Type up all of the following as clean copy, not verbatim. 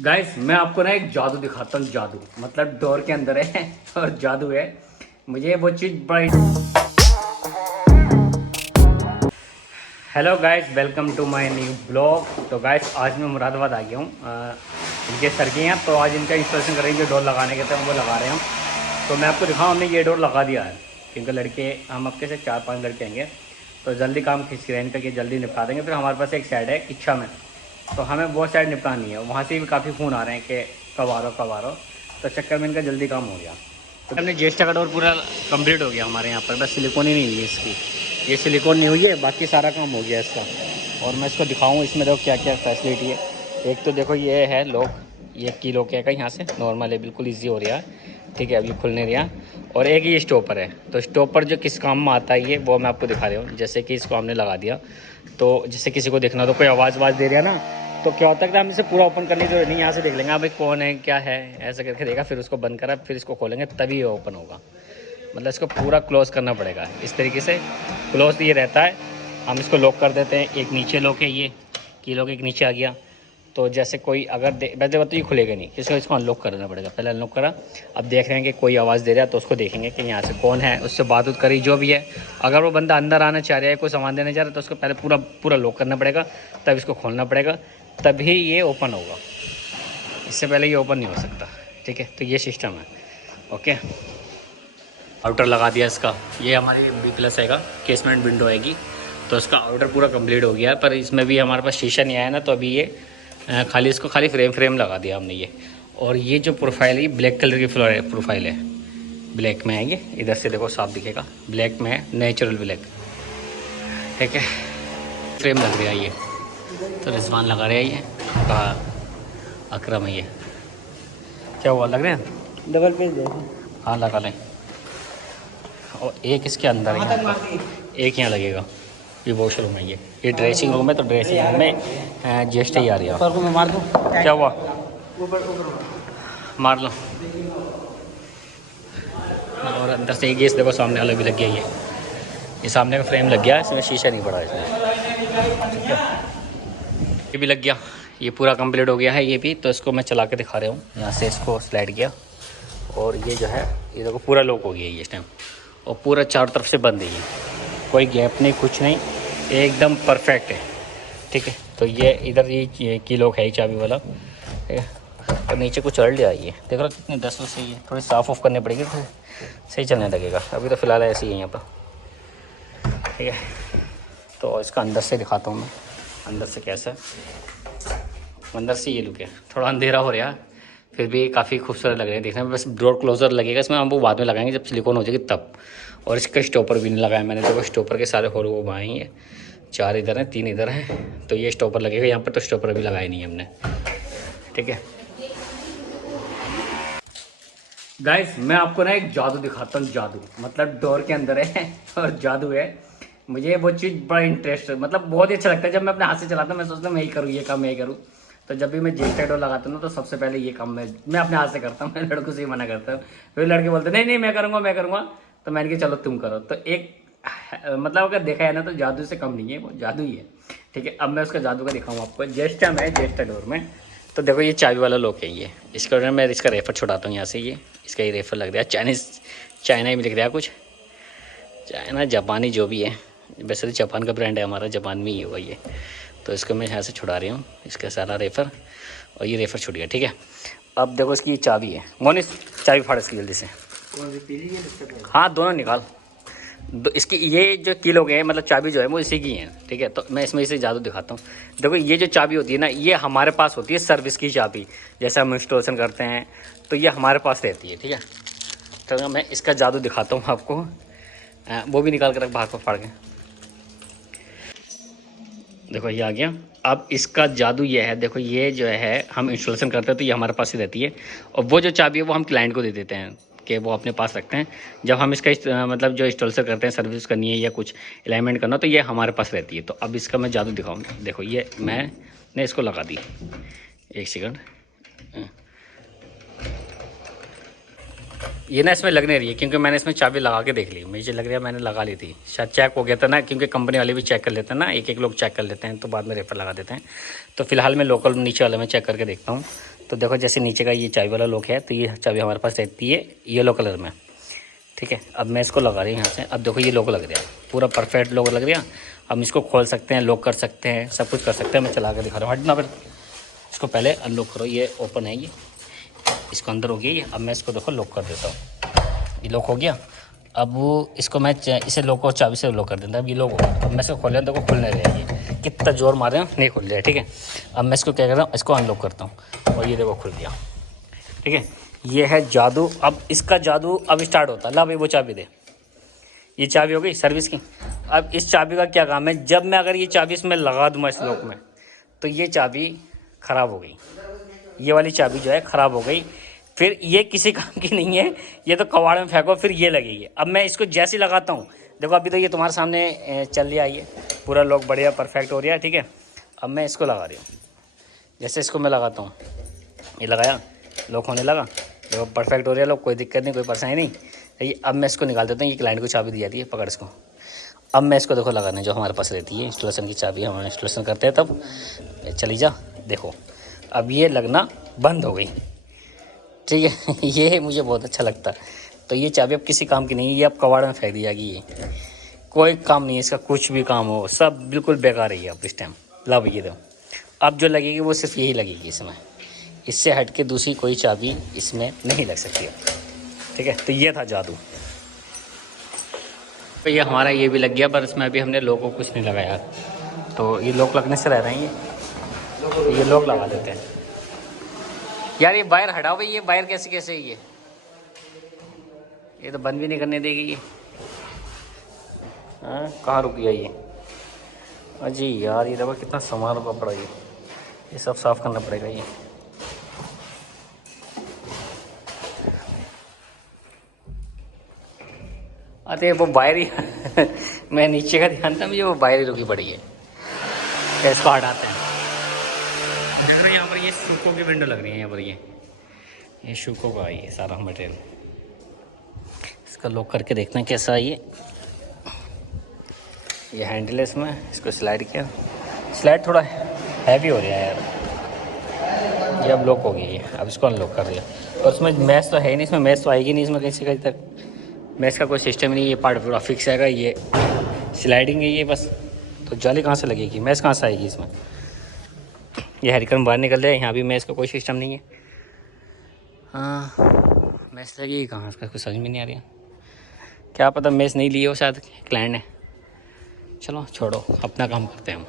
Guys मैं आपको ना एक जादू दिखाता हूँ। जादू मतलब डोर के अंदर है और जादू है। मुझे वो चीज़ बड़ी। Hello guys, welcome to my new blog. तो गाइस आज मैं मुरादाबाद आ गया हूँ इनके सर के यहाँ। तो आज इनका इंस्टॉलेशन करेंगे डोर लगाने के, तो हम वो लगा रहे हैं। तो मैं आपको दिखाऊँ, हमने ये डोर लगा दिया है क्योंकि लड़के हम आपके से 4-5 लड़के आएंगे तो जल्दी काम खींच रहे हैं इनका कि जल्दी निपटा देंगे। फिर हमारे पास एक साइड है इच्छा में, तो हमें वो साइड निपटानी है। वहाँ से भी काफ़ी फ़ोन आ रहे हैं कि कब आ रहा हो। तो चक्कर में इनका जल्दी काम हो गया। तो हमने ज्येष्ठा का डोर पूरा कंप्लीट हो गया हमारे यहाँ पर, बस सिलिकॉन ही नहीं हुई है इसकी। ये सिलिकॉन नहीं हुई है, बाकी सारा काम हो गया इसका। और मैं इसको दिखाऊँ इसमें देखो क्या क्या फैसिलिटी है। एक तो देखो ये है लॉक, ये की लॉक है यहाँ से नॉर्मल है, बिल्कुल ईजी हो रहा है। ठीक है, अभी खुल नहीं रहा। और एक ये स्टॉपर है, तो स्टॉपर जो किस काम में आता है ये वो मैं आपको दिखा रहा हूँ। जैसे कि इसको हमने लगा दिया, तो जैसे किसी को देखना तो कोई आवाज़ दे रहा है ना, तो क्या होता है कि हम इसे पूरा ओपन करने की जरूरत नहीं, यहाँ से देख लेंगे भाई कौन है क्या है, ऐसा करके देगा। फिर उसको बंद करा, फिर इसको खोलेंगे तभी ये ओपन होगा। मतलब इसको पूरा क्लोज़ करना पड़ेगा। इस तरीके से क्लोज ये रहता है। हम इसको लॉक कर देते हैं। एक नीचे लॉक है, ये की लॉक एक नीचे आ गया। तो जैसे कोई अगर वैसे तो ये खुलेगा नहीं, इसको अनलॉक करना पड़ेगा। पहले अनलॉक करा, अब देख रहे हैं कि कोई आवाज़ दे रहा है तो उसको देखेंगे कि यहाँ से कौन है, उससे बात करी जो भी है। अगर वो बंदा अंदर आना चाह रहा है, कोई सामान देने चाह रहा है, तो उसको पहले पूरा लॉक करना पड़ेगा, तब इसको खोलना पड़ेगा, तभी ये ओपन होगा। इससे पहले ये ओपन नहीं हो सकता। ठीक है, तो ये सिस्टम है। ओके, आउटर लगा दिया इसका। ये हमारी B+ आएगा, केसमेंट विंडो आएगी। तो इसका आउटर पूरा कंप्लीट हो गया है, पर इसमें भी हमारे पास शीशा नहीं आया ना, तो अभी ये खाली फ्रेम लगा दिया हमने ये। और ये जो प्रोफाइल है, ये ब्लैक कलर की प्रोफाइल है, ब्लैक में आएंगे। इधर से देखो साफ दिखेगा, ब्लैक में है, नेचुरल ब्लैक। ठीक है, फ्रेम लग रहा है ये, तो रिजवान लगा रहा है ये। हाँ, अकरम है ये। क्या हुआ, लग रहे हैं डबल पेज दे। हाँ लगा लें। और एक इसके अंदर है यहाँ पर, एक यहाँ लगेगा। ये वॉशरूम है, ये ड्रेसिंग रूम है। तो ड्रेसिंग रूम में जेस्ट ही आ रही है। ऊपर को मैं मार दूँ? क्या हुआ, ऊपर मार लो। और अंदर से ये देखो सामने वाला भी लग गया। ये सामने का फ्रेम लग गया, इसमें शीशा नहीं पड़ा इसमें। ठीक है, ये भी लग गया, ये पूरा कंप्लीट हो गया है ये भी। तो इसको मैं चला के दिखा रहा हूँ। यहाँ से इसको स्लाइड किया और ये जो है ये देखो पूरा लॉक हो गया ये इस टाइम। और पूरा चारों तरफ से बंद है ये, कोई गैप नहीं, कुछ नहीं, एकदम परफेक्ट है। ठीक है, तो ये इधर ये की लॉक है, चाबी वाला। ठीक है, और नीचे कुछ अड़ लिया ये, देख रहा कितनी डस्ट से, ये थोड़ी साफ़ ऑफ करनी पड़ेगी तो सही चलने लगेगा। अभी तो फ़िलहाल ऐसे ही है यहाँ पर। ठीक है, तो इसका अंदर से दिखाता हूँ मैं, अंदर से कैसा है। अंदर से ये लुक है, थोड़ा अंधेरा हो रहा है, फिर भी काफ़ी खूबसूरत लग रहा है देखने में। बस डोर क्लोजर लगेगा इसमें, हम वो बाद में लगाएंगे जब सिलिकॉन हो जाएगी तब। और इसका स्टॉपर भी नहीं लगाया मैंने, देखो स्टॉपर के सारे होल वो बाएँ हैं, 4 इधर हैं, 3 इधर हैं। तो ये स्टॉपर लगेगा यहाँ पर, तो स्टॉपर भी लगाया नहीं हमने। ठीक है गाइस, मैं आपको ना एक जादू दिखाता हूँ। जादू मतलब डोर के अंदर है और जादू है। मुझे वो चीज़ बड़ा इंटरेस्ट है, मतलब बहुत ही अच्छा लगता है जब मैं अपने हाथ से चलाता हूँ। मैं सोचता हूँ मैं ही करूँ ये काम, मैं ही करूँ। तो जब भी मैं जेस्टा डोर लगाता हूँ ना, तो सबसे पहले ये काम मैं अपने हाथ से करता हूँ। मैं लड़कों से ही मना करता हूँ। फिर लड़के बोलते नहीं नहीं मैं करूँगा। तो मैंने कहा चलो तुम करो। तो एक मतलब अगर देखा है ना, तो जादू से कम नहीं है, वो जादू ही है। ठीक है, अब मैं उसका जादू का दिखाऊँ आपको। जेस्टा में, जेस्टा डोर में तो देखो ये चाबी वाला लॉक है ये। इसका मैं इसका रेफर छुड़ाता हूँ यहाँ से। ये इसका ही रेफर लग रहा है, चाइना ही में लिख रहा है कुछ, चाइना जापानी जो भी है। वैसे तो जापान का ब्रांड है हमारा, जापान में ही होगा ये। तो इसको मैं यहाँ से छुड़ा रही हूँ, इसका सारा रेफर। और ये रेफर छूट गया। ठीक है, अब देखो इसकी ये चाबी है। मोनिस चाबी फाड़ इसकी जल्दी से। हाँ दोनों निकाल। इसकी ये जो की लोग हैं, मतलब चाबी जो है वो इसी की है। ठीक है, तो मैं इसमें इसे जादू दिखाता हूँ। देखो ये जो चाबी होती है ना, ये हमारे पास होती है सर्विस की चाबी। जैसे हम इंस्टॉलेशन करते हैं तो ये हमारे पास रहती है। ठीक है, तो मैं इसका जादू दिखाता हूँ आपको। वो भी निकाल कर रख बाहर को फाड़ के। देखो ये आ गया। अब इसका जादू ये है, देखो ये जो है हम इंस्टॉलेशन करते हैं तो ये हमारे पास ही रहती है। और वो जो चाबी है वो हम क्लाइंट को दे देते हैं कि वो अपने पास रखते हैं। जब हम इसका मतलब जो इंस्टॉलेशन करते हैं, सर्विस करनी है या कुछ अलाइनमेंट करना, तो ये हमारे पास रहती है। तो अब इसका मैं जादू दिखाऊँ। देखो ये मैंने इसको लगा दी, 1 सेकंड। ये ना इसमें लग नहीं रही है क्योंकि मैंने इसमें चाबी लगा के देख ली, मुझे लग रहा है मैंने लगा ली थी, शायद चेक हो गया था ना, क्योंकि कंपनी वाले भी चेक कर लेते हैं ना, एक एक लोग चेक कर लेते हैं तो बाद में रेफर लगा देते हैं। तो फिलहाल मैं लोकल नीचे वाले में चेक करके देखता हूँ तो देखो जैसे नीचे का ये चाबी वाला लॉक है, तो ये चाबी हमारे पास रहती है येलो कलर में, ठीक है। अब मैं इसको लगा रही हूँ यहाँ से। अब देखो ये लॉक लग रहा है, पूरा परफेक्ट लॉक लग रहा है। हम इसको खोल सकते हैं, लॉक कर सकते हैं, सब कुछ कर सकते हैं। मैं चला कर दिखा रहा हूँ, हटना फिर। इसको पहले अनलॉक करो, ये ओपन है, ये इसको अंदर हो गया ये। अब मैं इसको देखो लॉक कर देता हूँ, ये लॉक हो गया। अब वो इसको मैं इसे लॉक को चाबी से लॉक कर देता हूँ। अब ये लॉक हो गया। अब मैं इसको खोल देखो खुल नहीं रहा है, ये कितना जोर मारे हैं नहीं खुल रहा, ठीक है। अब मैं इसको क्या करता हूँ, इसको अनलॉक करता हूँ और ये देखो खुल गया, ठीक है। ये है जादू। अब इसका जादू अब स्टार्ट होता है। ला भाई वो चाबी दे, ये चाबी हो गई सर्विस की। अब इस चाबी का क्या काम है, जब मैं अगर ये चाबी इसमें लगा दूँ इस लॉक में, तो ये चाबी ख़राब हो गई, ये वाली चाबी जो है ख़राब हो गई। फिर ये किसी काम की नहीं है, ये तो कबाड़ में फेंको फिर ये लगेगी। अब मैं इसको जैसे ही लगाता हूँ, देखो अभी तो ये तुम्हारे सामने चल रहा है, ये पूरा लॉक बढ़िया परफेक्ट हो रहा है, ठीक है। अब मैं इसको लगा रही हूँ, जैसे इसको मैं लगाता हूँ, ये लगाया, लॉक होने लगा, देखो परफेक्ट हो रहा है लॉक, कोई दिक्कत नहीं, कोई परेशानी नहीं। अब मैं इसको निकाल देता हूँ, ये क्लाइंट को चाबी दी जाती है, पकड़ इसको। अब मैं इसको देखो लगाने जो हमारे पास रहती है इंस्टॉलेशन की चाबी, हम इंस्टॉलेशन करते हैं तब। चली जा, देखो अब ये लगना बंद हो गई, ठीक है। ये मुझे बहुत अच्छा लगता है। तो ये चाबी अब किसी काम की नहीं है, ये अब कबाड़ में फेंक दी जाएगी, ये कोई काम नहीं है इसका, कुछ भी काम हो सब बिल्कुल बेकार है अब इस टाइम। ला भैया दो, अब जो लगेगी वो सिर्फ यही लगेगी इसमें, इससे हट के दूसरी कोई चाबी इसमें नहीं लग सकती है, ठीक है। तो ये था जादू। तो ये हमारा ये भी लग गया, पर इसमें अभी हमने लॉक को कुछ नहीं लगाया, तो ये लॉक लगने से रह रहे हैं ये लॉक लगा देते हैं। यार ये वायर हटाओ भाई, ये वायर कैसे कैसे है ये तो बंद भी नहीं करने देगी ये। हाँ कहाँ रुक गया ये, अजी यार ये देखो कितना सामान रुका पड़ा, ये सब साफ़ करना पड़ेगा ये। अरे वो वायर ही मैं नीचे का ध्यान था, मुझे वो वायर ही रुकी पड़ी है, इसको हटाते हैं। देख रहे हैं यहाँ पर ये शूकों की विंडो लग रही है, यहाँ पर ये शूकों का ये सारा मटेरियल। इसका लॉक करके देखते हैं कैसा है ये हैंडल है इसमें, इसको स्लाइड किया, स्लाइड थोड़ा हैवी हो रहा है यार। ये अब लॉक हो गई है, अब इसको अनलॉक कर दिया। और इसमें मैच तो है नहीं, इसमें मैच तो आएगी नहीं इसमें कहीं से कहीं तक, मैच का कोई सिस्टम नहीं, ये पार्ट पूरा फिक्स आएगा, ये स्लाइडिंग है ये बस। तो जाली कहाँ से लगेगी, मैच कहाँ से आएगी इसमें। ये हरिक्रम बाहर निकल जाए, यहाँ भी मैच का कोई सिस्टम नहीं है। हाँ मैच लगेगी कहाँ, इसका कुछ समझ में नहीं आ रहा, क्या पता मैच नहीं लिए हो शायद क्लाइंट ने। चलो छोड़ो, अपना काम करते हैं हम।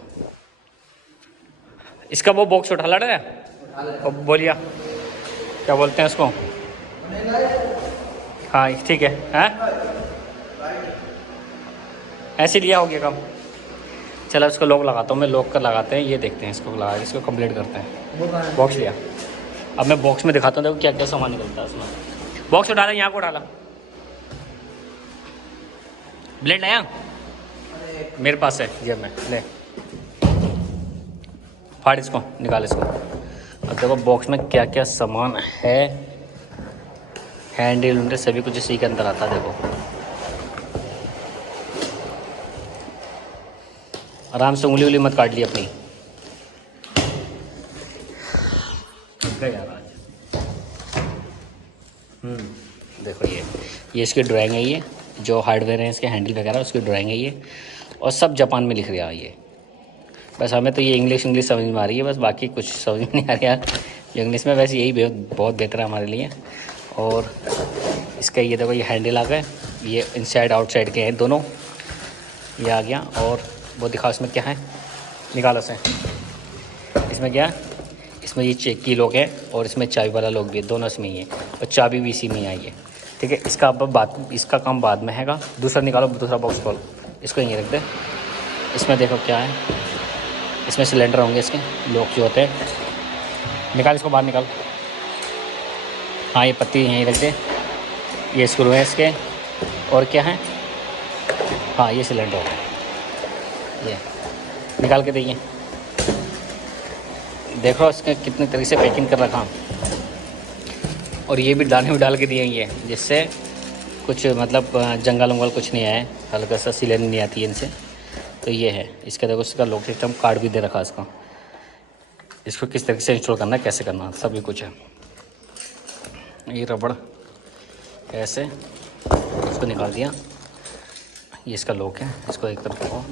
इसका वो बॉक्स उठा रहा है और बोलिया क्या बोलते हैं उसको, हाँ ठीक है, ऐसे लिया हो गया काम। चलो इसको लॉक लगाता हूँ मैं, लॉक कर लगाते हैं, ये देखते हैं इसको लगा, इसको कंप्लीट करते हैं। बॉक्स लिया, अब मैं बॉक्स में दिखाता हूँ देखो क्या क्या सामान निकलता है उसमें। बॉक्स उठा ला, यहाँ को उठा ला, ब्लेड लाया मेरे पास है जेब में, ले फाड़ इसको, निकाल इसको। अब देखो बॉक्स में क्या क्या सामान है, हैंडल उंडल सभी कुछ इसी के अंदर आता है। देखो आराम से उंगली मत काट ली अपनी, यार आज। देखो ये इसकी ड्राइंग है, ये जो हार्डवेयर है इसके हैंडल वगैरह उसकी ड्राइंग है ये, और सब जापान में लिख रहा है ये। बस हमें तो ये इंग्लिश समझ में आ रही है बस, बाकी कुछ समझ में नहीं आ रहा यार जो इंग्लिश में, वैसे यही बहुत बेहतर है हमारे लिए। और इसका ये देखो ये हैंडल आ गए, ये इनसाइड आउटसाइड के हैं दोनों, ये आ गया। और वो दिखाओ इसमें क्या है, निकालो से, इसमें क्या है, इसमें ये चेक की लॉक है और इसमें चाबी वाला लॉक भी है, दोनों इसमें ही है, और चाबी भी इसी में आई है, ठीक है। इसका काम बाद में हैगा। दूसरा निकालो, दूसरा बॉक्स खोल, इसको यहीं रख दे। इसमें देखो क्या है, इसमें सिलेंडर होंगे इसके, लॉक जो होते हैं, निकाल इसको बाहर निकाल। हाँ ये पत्ती यहीं रख दे, ये स्क्रू है इसके, और क्या है, हाँ ये सिलेंडर होगा, ये निकाल के देखिए। देखो इसके कितने तरीके से पैकिंग कर रखा, और ये भी दाने भी डाल के दिए ये, जिससे कुछ मतलब जंगल वंगल कुछ नहीं आए, हल्का सा सिलेंडर नहीं आती है इनसे। तो ये है इसका, देखो इसका लॉक सिस्टम कार्ड भी दे रखा इसका, इसको किस तरीके से इंस्टॉल करना है, कैसे करना है, सभी कुछ है। ये रबड़ ऐसे इसको निकाल दिया, ये इसका लॉक है, इसको एक तरफ रखो।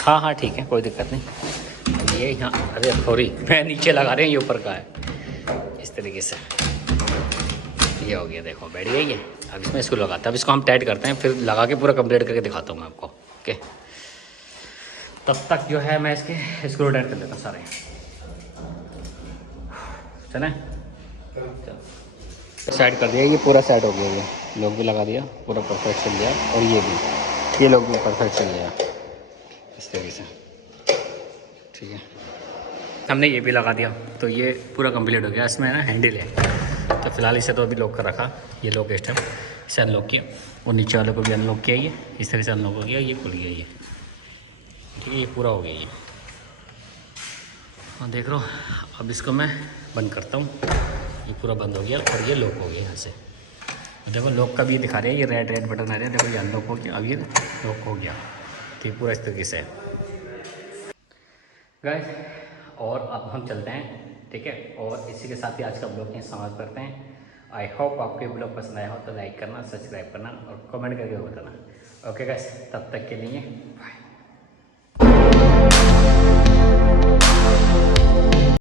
हाँ हाँ ठीक है, कोई दिक्कत नहीं। ये यहाँ, अरे सॉरी मैं नीचे लगा रहे हैं, ये ऊपर का है। इस तरीके से ये हो गया, देखो बैठ गया ये। अब इसमें इसको लगाते हैं, अब इसको हम टाइट करते हैं, फिर लगा के पूरा कंप्लीट करके दिखाता हूँ मैं आपको। ओके, तब तक जो है मैं इसके स्क्रू टाइट कर लेता हूँ सारे। चले साइड कर दिया, ये पूरा साइड हो गया, ये लॉक भी लगा दिया, पूरा परफेक्ट चल गया। और ये भी, ये लॉक भी परफेक्ट चल गया इस तरीके से, ठीक है। हमने ये भी लगा दिया, तो ये पूरा कंप्लीट हो गया। इसमें ना हैंडल है, तो फिलहाल इसे तो अभी लॉक कर रखा, ये लॉक सिस्टम, इसे अनलॉक किया और नीचे वाले को भी अनलॉक किया। ये इस तरह से अनलॉक हो गया, ये खुल गया ये, ठीक है, ये पूरा हो गया ये। और देख लो, अब इसको मैं बंद करता हूँ, ये पूरा बंद हो गया और ये लॉक हो गया यहाँ से। तो देखो लॉक का भी दिखा रहे हैं, ये रेड बटन आ रहे हैं, देखो ये अनलॉक हो गया, अब ये लॉक हो गया, ठीक, पूरा इस तरीके से गाइस। और अब हम चलते हैं, ठीक है। और इसी के साथ ही आज का ब्लॉग यहाँ समाप्त करते हैं। आई होप आपको ये ब्लॉग पसंद आया हो तो लाइक करना, सब्सक्राइब करना और कमेंट करके बताना। ओके गाइस, तब तक के लिए बाय।